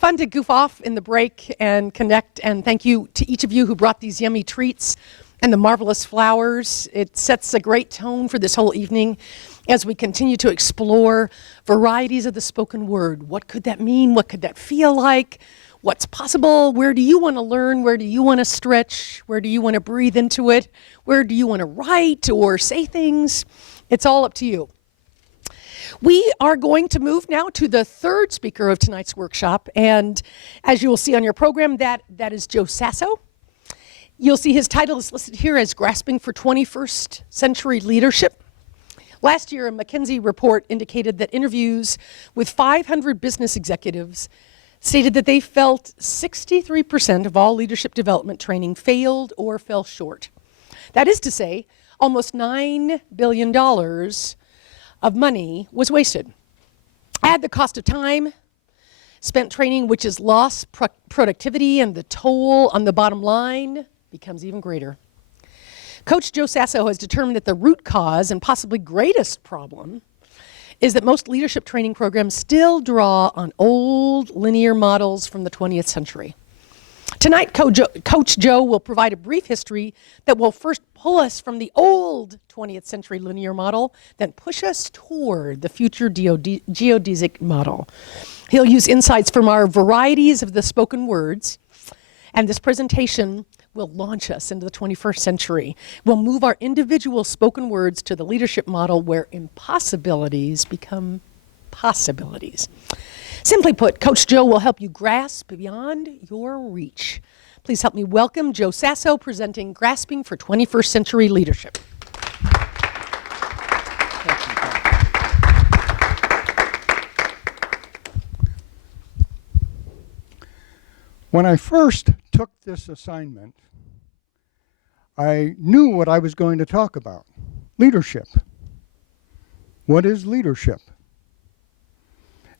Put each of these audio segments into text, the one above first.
Fun to goof off in the break and connect, and thank you to each of you who brought these yummy treats and the marvelous flowers. It sets a great tone for this whole evening as we continue to explore varieties of the spoken word. What could that mean? What could that feel like? What's possible? Where do you want to learn? Where do you want to stretch? Where do you want to breathe into it? Where do you want to write or say things? It's all up to you. We are going to move now to the third speaker of tonight's workshop, and as you will see on your program, that is Joe Sasso. You'll see his title is listed here as Grasping for 21st Century Leadership. Last year, a McKinsey report indicated that interviews with 500 business executives stated that they felt 63% of all leadership development training failed or fell short. That is to say, almost $9 billion of money was wasted. Add the cost of time spent training, which is lost productivity, and the toll on the bottom line becomes even greater. Coach Joe Sasso has determined that the root cause and possibly greatest problem is that most leadership training programs still draw on old linear models from the 20th century. Tonight, Coach Joe will provide a brief history that will first pull us from the old 20th century linear model, then push us toward the future geodesic model. He'll use insights from our varieties of the spoken words, and this presentation will launch us into the 21st century. We'll move our individual spoken words to the leadership model where impossibilities become possibilities. Simply put, Coach Joe will help you grasp beyond your reach. Please help me welcome Joe Sasso, presenting Grasping for 21st Century Leadership. When I first took this assignment, I knew what I was going to talk about: leadership. What is leadership?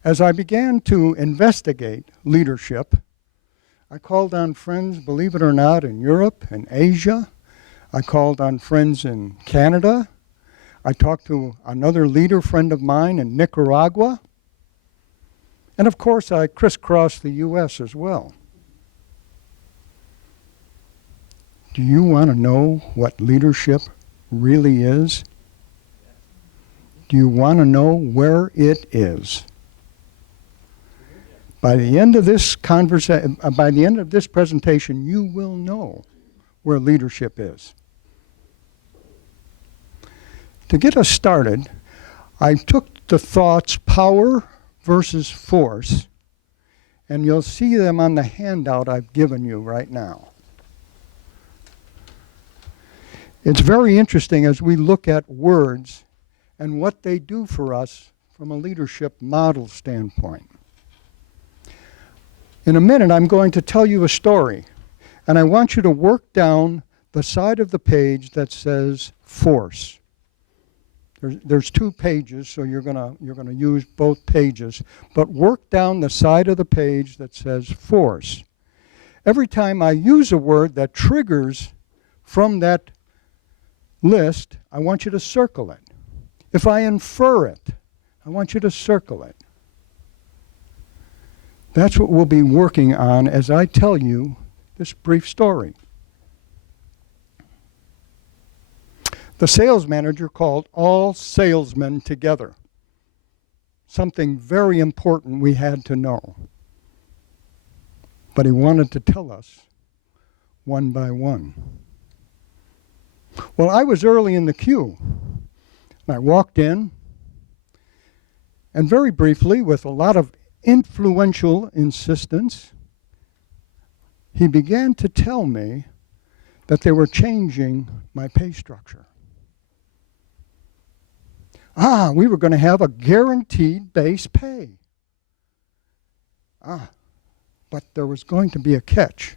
As I began to investigate leadership, I called on friends, believe it or not, in Europe and Asia. I called on friends in Canada. I talked to another leader friend of mine in Nicaragua. And of course, I crisscrossed the US as well. Do you want to know what leadership really is? Do you want to know where it is? By the end of this presentation, you will know where leadership is. To get us started, I took the thoughts power versus force, and you'll see them on the handout I've given you right now. It's very interesting as we look at words and what they do for us from a leadership model standpoint. In a minute, I'm going to tell you a story, and I want you to work down the side of the page that says force. There's 2 pages, so you're gonna use both pages, but work down the side of the page that says force. Every time I use a word that triggers from that list, I want you to circle it. If I infer it, I want you to circle it. That's what we'll be working on as I tell you this brief story. The sales manager called all salesmen together. Something very important we had to know. But he wanted to tell us one by one. Well, I was early in the queue. I walked in, and very briefly, with a lot of influential insistence, he began to tell me that they were changing my pay structure. We were going to have a guaranteed base pay. But there was going to be a catch.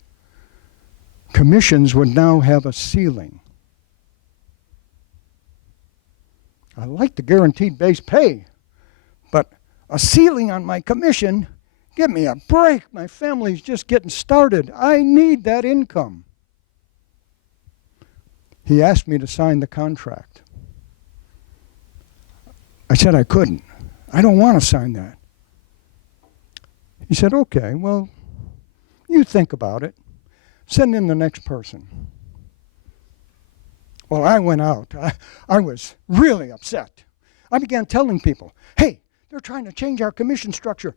Commissions would now have a ceiling. I like the guaranteed base pay, but a ceiling on my commission? Give me a break. My family's just getting started. I need that income. He asked me to sign the contract. I said I couldn't. I don't want to sign that. He He said, okay, well, you think about it. Send in the next person. Well, I went out. I was really upset. I began telling people, hey, they're trying to change our commission structure.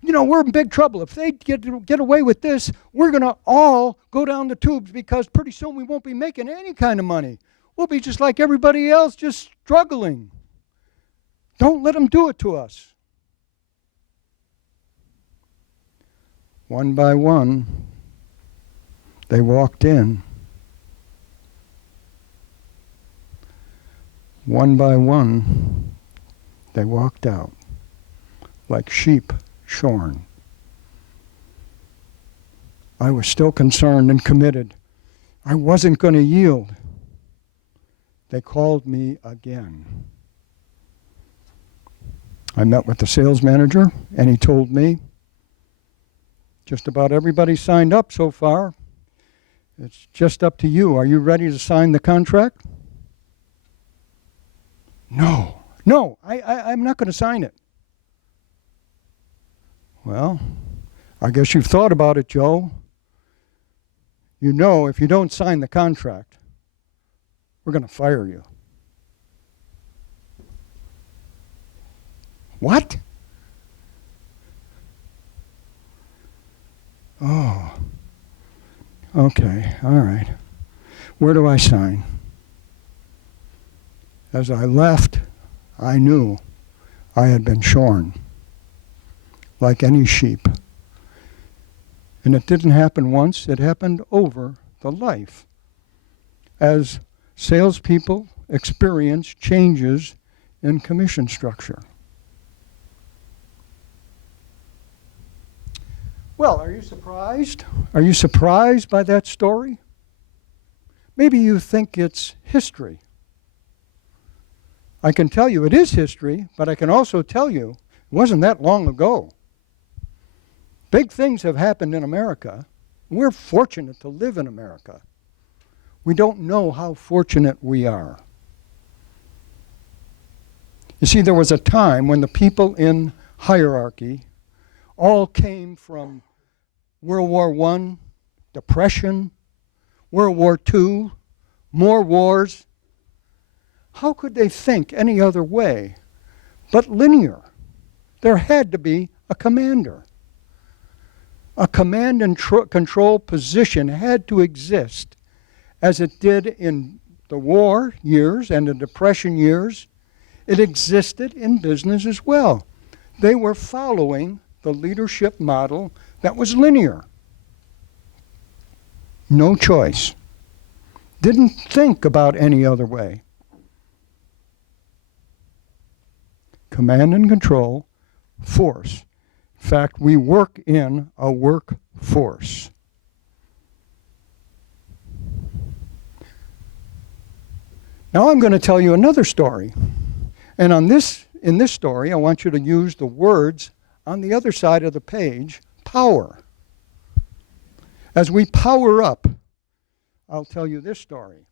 You know, we're in big trouble. If they get away with this, we're going to all go down the tubes because pretty soon we won't be making any kind of money. We'll be just like everybody else, just struggling. Don't let them do it to us. One by one, they walked in. One by one, they walked out like sheep shorn. I was still concerned and committed. I wasn't going to yield. They called me again. I met with the sales manager, and he told me, just about everybody signed up so far. It's just up to you. Are you ready to sign the contract? No, I'm not going to sign it. Well, I guess you've thought about it, Joe. You know, if you don't sign the contract, we're going to fire you. What? Oh, okay, all right. Where do I sign? As I left, I knew I had been shorn, like any sheep. And it didn't happen once, it happened over the life. As salespeople experience changes in commission structure. Well, are you surprised? Are you surprised by that story? Maybe you think it's history. I can tell you it is history, but I can also tell you it wasn't that long ago. Big things have happened in America. We're fortunate to live in America. We don't know how fortunate we are. You see, there was a time when the people in hierarchy all came from World War I, Depression, World War II, more wars. How could they think any other way but linear? There had to be a commander. A command and control position had to exist, as it did in the war years and the Depression years. It existed in business as well. They were following the leadership model that was linear. No choice. Didn't think about any other way. Command and control, force. In fact, we work in a workforce. Now I'm going to tell you another story. And in this story, I want you to use the words on the other side of the page, power. As we power up, I'll tell you this story.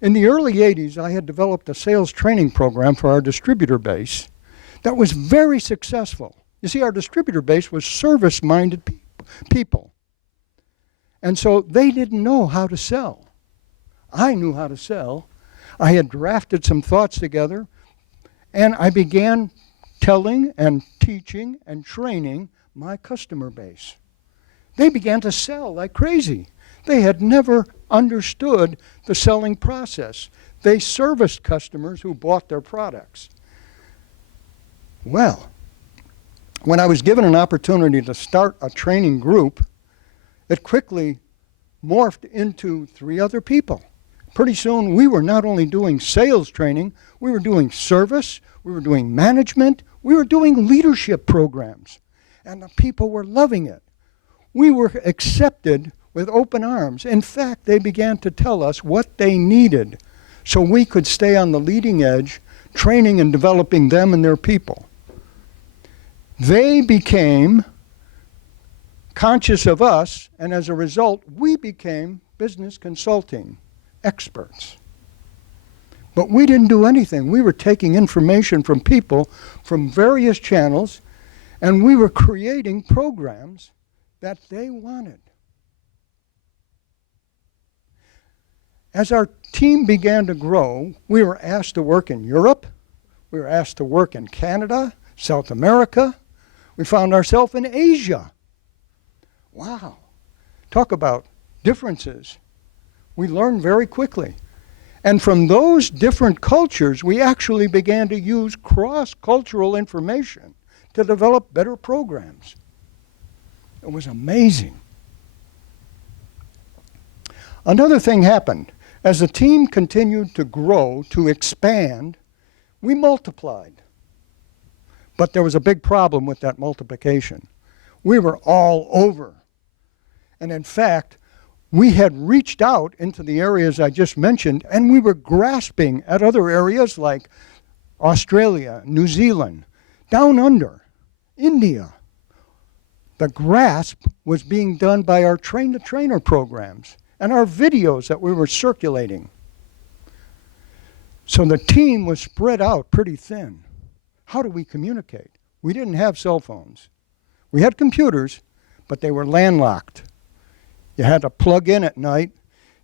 In the early 80s, I had developed a sales training program for our distributor base that was very successful. You see, our distributor base was service-minded people. And so they didn't know how to sell. I knew how to sell. I had drafted some thoughts together, and I began telling and teaching and training my customer base. They began to sell like crazy. They had never understood the selling process. They serviced customers who bought their products. Well, when I was given an opportunity to start a training group, it quickly morphed into 3 other people. Pretty soon, we were not only doing sales training, we were doing service, we were doing management, we were doing leadership programs. And the people were loving it. We were accepted with open arms. In fact, they began to tell us what they needed so we could stay on the leading edge, training and developing them and their people. They became conscious of us, and as a result, we became business consulting experts. But we didn't do anything. We were taking information from people from various channels, And we were creating programs that they wanted. As our team began to grow, we were asked to work in Europe. We were asked to work in Canada, South America. We found ourselves in Asia. Wow. Talk about differences. We learned very quickly. And from those different cultures, we actually began to use cross-cultural information to develop better programs. It was amazing. Another thing happened. As the team continued to grow, to expand, we multiplied. But there was a big problem with that multiplication. We were all over. And in fact, we had reached out into the areas I just mentioned, and we were grasping at other areas like Australia, New Zealand, down under, India. The grasp was being done by our train-the-trainer programs and our videos that we were circulating. So the team was spread out pretty thin. How do we communicate? We didn't have cell phones. We had computers, but they were landlocked. You had to plug in at night,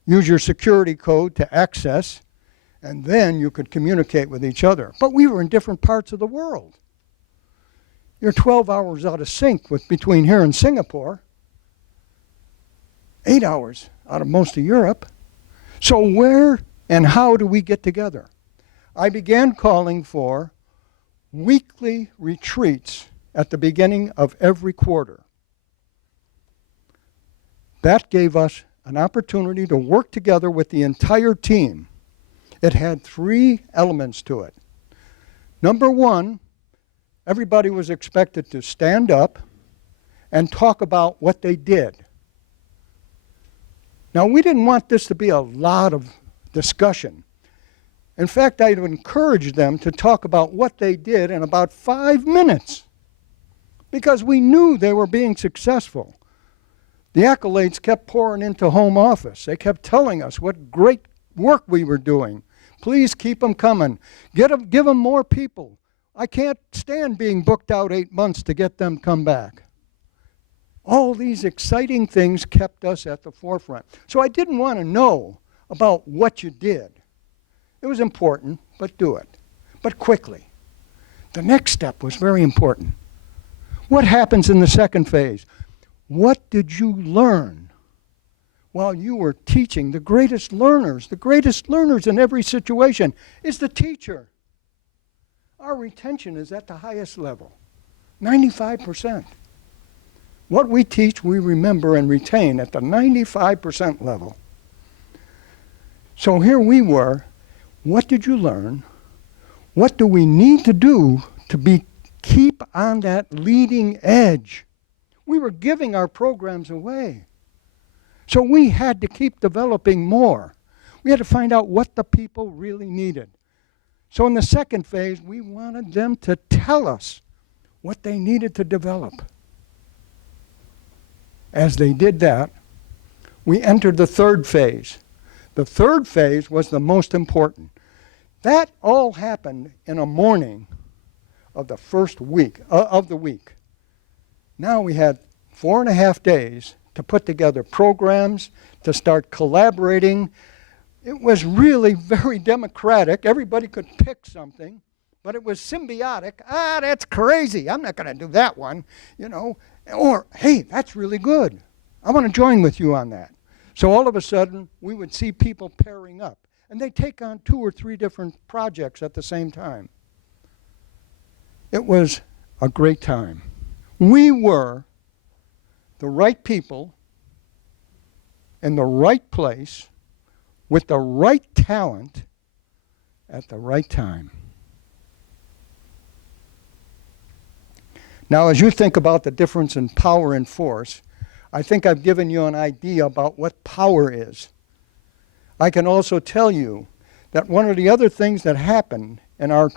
use your security code to access, and then you could communicate with each other. But we were in different parts of the world. You're 12 hours out of sync between here and Singapore, 8 hours out of most of Europe. So where and how do we get together? I began calling for weekly retreats at the beginning of every quarter. That gave us an opportunity to work together with the entire team. It had 3 elements to it. Number 1, everybody was expected to stand up and talk about what they did. Now, we didn't want this to be a lot of discussion. In fact, I'd encourage them to talk about what they did in about 5 minutes because we knew they were being successful. The accolades kept pouring into home office. They kept telling us what great work we were doing. Please keep them coming. Give them more people. I can't stand being booked out 8 months to get them come back. All these exciting things kept us at the forefront. So I didn't want to know about what you did. It was important, but do it. But quickly. The next step was very important. What happens in the second phase? What did you learn while you were teaching? The greatest learners in every situation is the teacher. Our retention is at the highest level, 95%. What we teach, we remember and retain at the 95% level. So here we were. What did you learn? What do we need to do to keep on that leading edge? We were giving our programs away. So we had to keep developing more. We had to find out what the people really needed. So in the second phase, we wanted them to tell us what they needed to develop. As they did that, we entered the third phase. The third phase was the most important. That all happened in a morning of the first week of the week. Now we had 4.5 days to put together programs, to start collaborating. It was really very democratic. Everybody could pick something, but it was symbiotic. That's crazy. I'm not going to do that one, Or, hey, that's really good. I want to join with you on that. So all of a sudden, we would see people pairing up, and they take on 2 or 3 different projects at the same time. It was a great time. We were the right people in the right place with the right talent at the right time. Now, as you think about the difference in power and force, I think I've given you an idea about what power is. I can also tell you that one of the other things that happened in our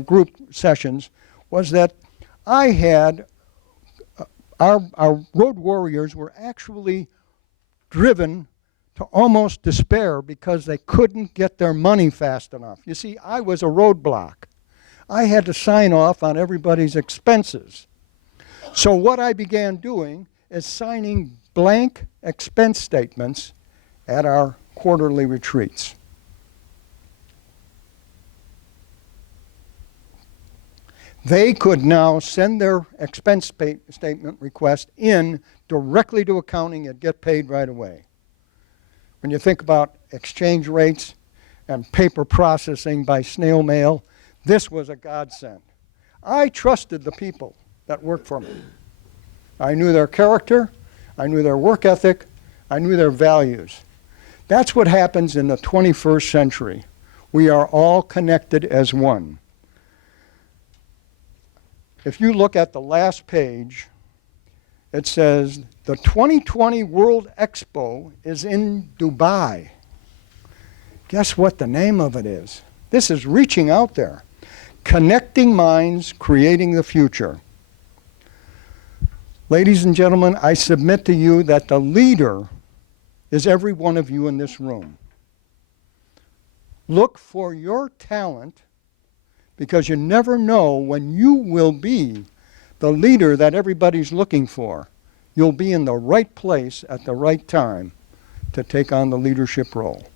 group sessions was that I had our road warriors were actually driven to almost despair because they couldn't get their money fast enough. You see, I was a roadblock. I had to sign off on everybody's expenses. So what I began doing is signing blank expense statements at our quarterly retreats. They could now send their expense statement request in directly to accounting and get paid right away. When you think about exchange rates and paper processing by snail mail, this was a godsend. I trusted the people that worked for me. I knew their character, I knew their work ethic, I knew their values. That's what happens in the 21st century. We are all connected as one. If you look at the last page, it says the 2020 World Expo is in Dubai. Guess what the name of it is? This is reaching out there. Connecting minds, creating the future. Ladies and gentlemen, I submit to you that the leader is every one of you in this room. Look for your talent, because you never know when you will be the leader that everybody's looking for. You'll be in the right place at the right time to take on the leadership role.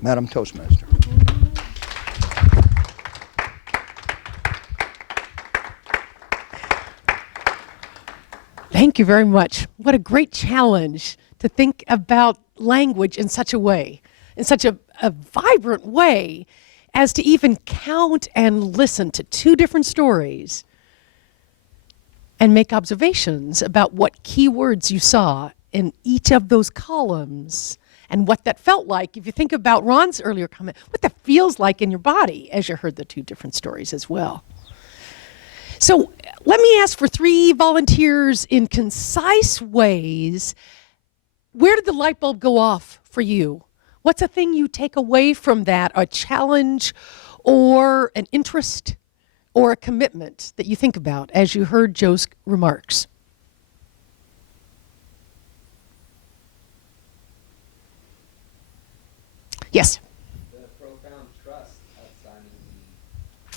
Madam Toastmaster. Thank you very much. What a great challenge to think about language in such a way, in such a vibrant way, as to even count and listen to two different stories and make observations about what key words you saw in each of those columns and what that felt like. If you think about Ron's earlier comment, what that feels like in your body as you heard the two different stories as well. So let me ask for 3 volunteers in concise ways. Where did the light bulb go off for you? What's a thing you take away from that, a challenge or an interest or a commitment that you think about as you heard Joe's remarks? Yes? The profound trust of signing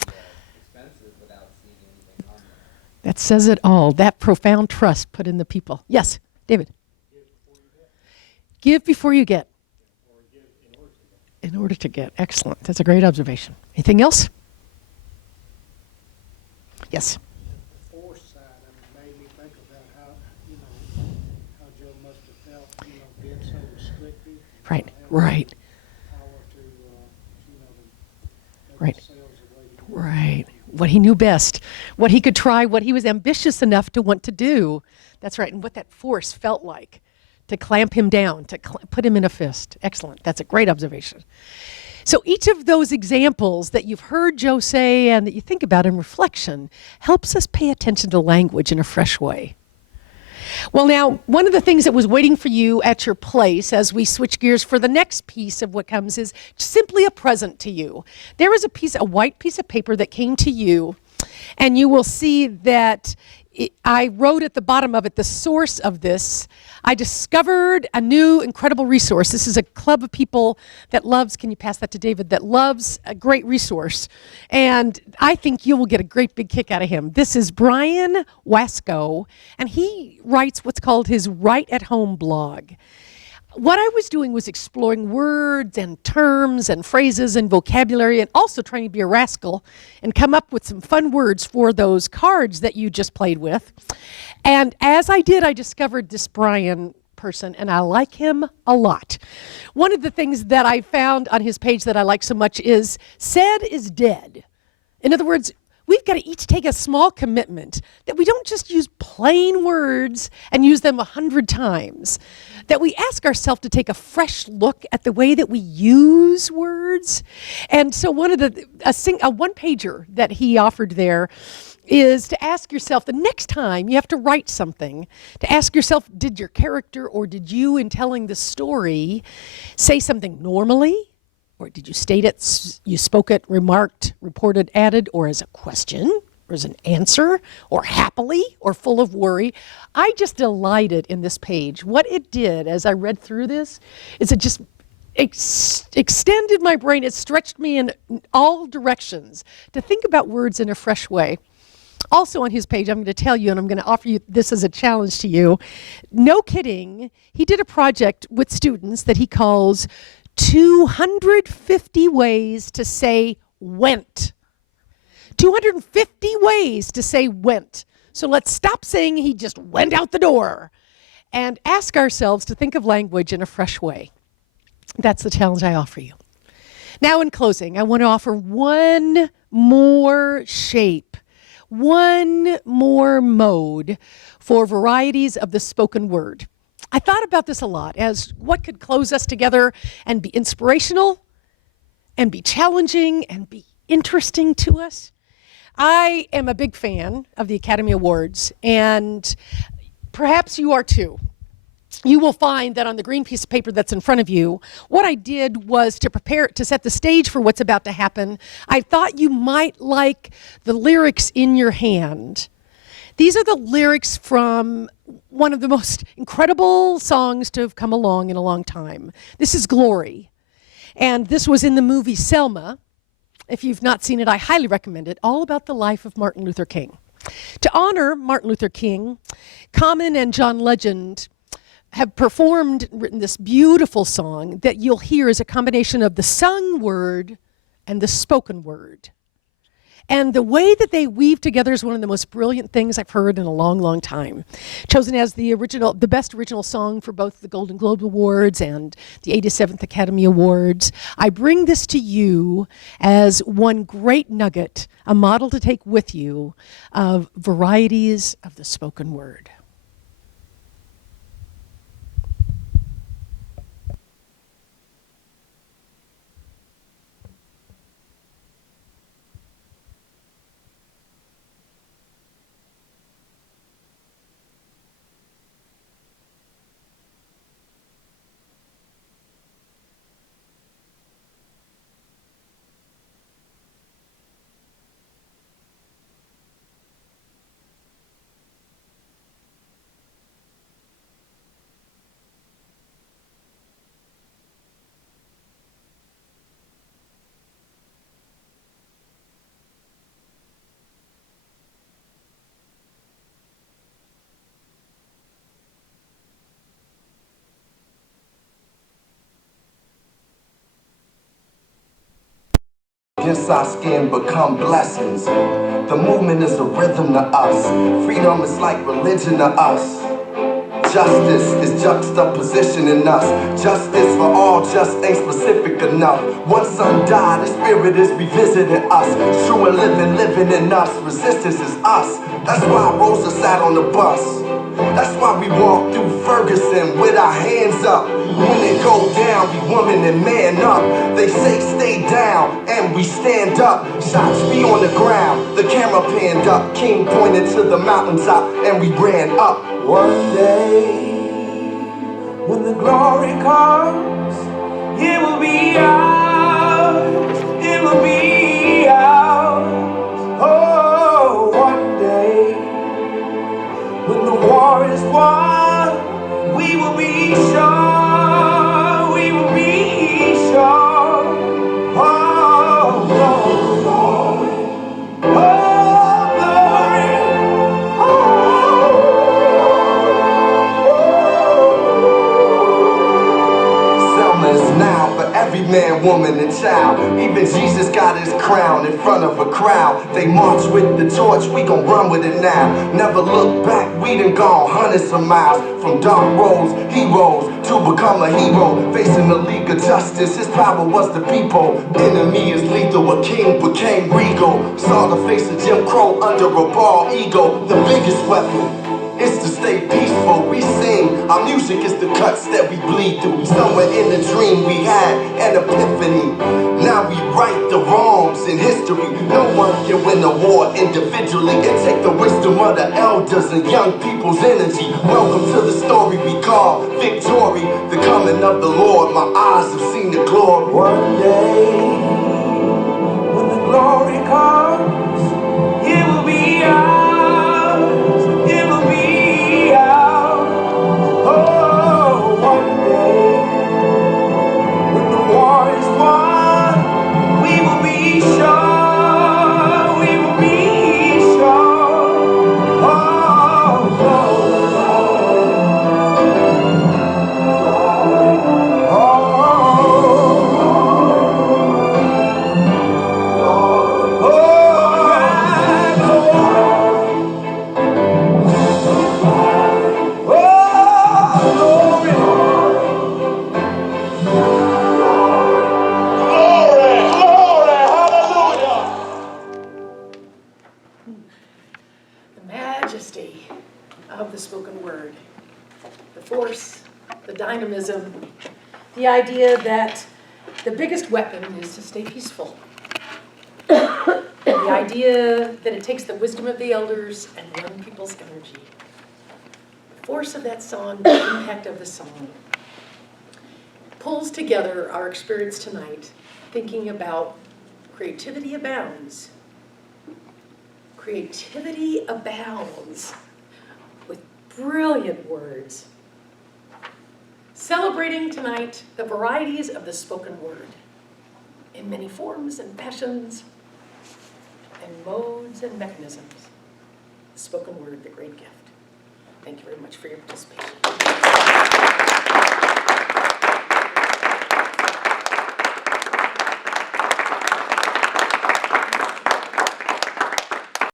the expenses without seeing anything on there. That says it all, that profound trust put in the people. Yes, David? Give before you get. In order to get. Excellent. That's a great observation. Anything else? Yes. The foresight made me think about how, how Joe must have felt, being so restricted. Right, right, Power to, make Right. sales the way he right. What he knew best, what he could try, what he was ambitious enough to want to do. That's right, and what that force felt like to clamp him down, to put him in a fist. Excellent. That's a great observation. So each of those examples that you've heard Joe say and that you think about in reflection helps us pay attention to language in a fresh way. Well, now, one of the things that was waiting for you at your place as we switch gears for the next piece of what comes is simply a present to you. There is a white piece of paper that came to you, and you will see that I wrote at the bottom of it the source of this. I discovered a new incredible resource. This is a club of people that loves, can you pass that to David, that loves a great resource. And I think you will get a great big kick out of him. This is Brian Wasco, and he writes what's called his Write at Home blog. What I was doing was exploring words and terms and phrases and vocabulary, and also trying to be a rascal and come up with some fun words for those cards that you just played with. And as I did, I discovered this Brian person, and I like him a lot. One of the things that I found on his page that I like so much is said is dead. In other words, we've got to each take a small commitment that we don't just use plain words and use them 100 times, that we ask ourselves to take a fresh look at the way that we use words. And so one of a one-pager that he offered there is to ask yourself the next time you have to write something, to ask yourself, did your character or did you, in telling the story, say something normally? Or did you state it, you spoke it, remarked, reported, added, or as a question, or as an answer, or happily, or full of worry? I just delighted in this page. What it did as I read through this is it just extended my brain. It stretched me in all directions to think about words in a fresh way. Also on his page, I'm going to tell you, and I'm going to offer you this as a challenge to you. No kidding, he did a project with students that he calls 250 ways to say went. 250 ways to say went. So let's stop saying he just went out the door and ask ourselves to think of language in a fresh way. That's the challenge I offer you. Now, in closing, I want to offer one more shape, one more mode for varieties of the spoken word. I thought about this a lot as what could close us together and be inspirational and be challenging and be interesting to us. I am a big fan of the Academy Awards, and perhaps you are too. You will find that on the green piece of paper that's in front of you, what I did was to set the stage for what's about to happen. I thought you might like the lyrics in your hand. These are the lyrics from one of the most incredible songs to have come along in a long time. This is Glory. And this was in the movie Selma. If you've not seen it, I highly recommend it. All about the life of Martin Luther King. To honor Martin Luther King, Common and John Legend have performed and written this beautiful song that you'll hear is a combination of the sung word and the spoken word. And the way that they weave together is one of the most brilliant things I've heard in a long, long time. Chosen as the best original song for both the Golden Globe Awards and the 87th Academy Awards. I bring this to you as one great nugget, a model to take with you of varieties of the spoken word. Against our skin become blessings. The movement is a rhythm to us. Freedom is like religion to us. Justice is juxtaposition in us. Justice for all just ain't specific enough. One son died, the spirit is revisiting us. True and living in us. Resistance is us. That's why Rosa sat on the bus. That's why we walk through Ferguson with our hands up. When it go down, we woman and man up. They say stay down, and we stand up. Shots be on the ground, the camera panned up. King pointed to the mountaintop, and we ran up. One day, when the glory comes, it will be ours. It will be ours. Oh, one day, when the war is won, we will be sure, we will be sure. Oh, glory, oh, glory, Selma is now for every man, woman, and child. Even Jesus got his crown in front of a crowd. They march with the torch, we gon' run with it now. Never look back, we done gone hundreds of miles. From dark roads, heroes, to become a hero. Facing the League of Justice, his power was the people. Enemy is lethal, a king became regal. Saw the face of Jim Crow under a bald ego. The biggest weapon is to stay peaceful. We sing, our music is the cuts that we bleed through. Somewhere in the dream we had an epiphany. Now we right the wrongs in history. No one can win a war individually. It take the wisdom of the elders and young people's energy. Welcome to the story we call victory. The coming of the Lord, my eyes have seen the glory. One day, when the glory comes, it will be ours. It will be ours. Oh, one day, when the war is won, we will be sure. We will be sure. of the spoken word. The force, the dynamism, the idea that the biggest weapon is to stay peaceful. The idea that it takes the wisdom of the elders and young people's energy. The force of that song, the impact of the song, pulls together our experience tonight, thinking about creativity abounds. Creativity abounds with brilliant words. Celebrating tonight the varieties of the spoken word in many forms and fashions and modes and mechanisms. The spoken word, the great gift. Thank you very much for your participation.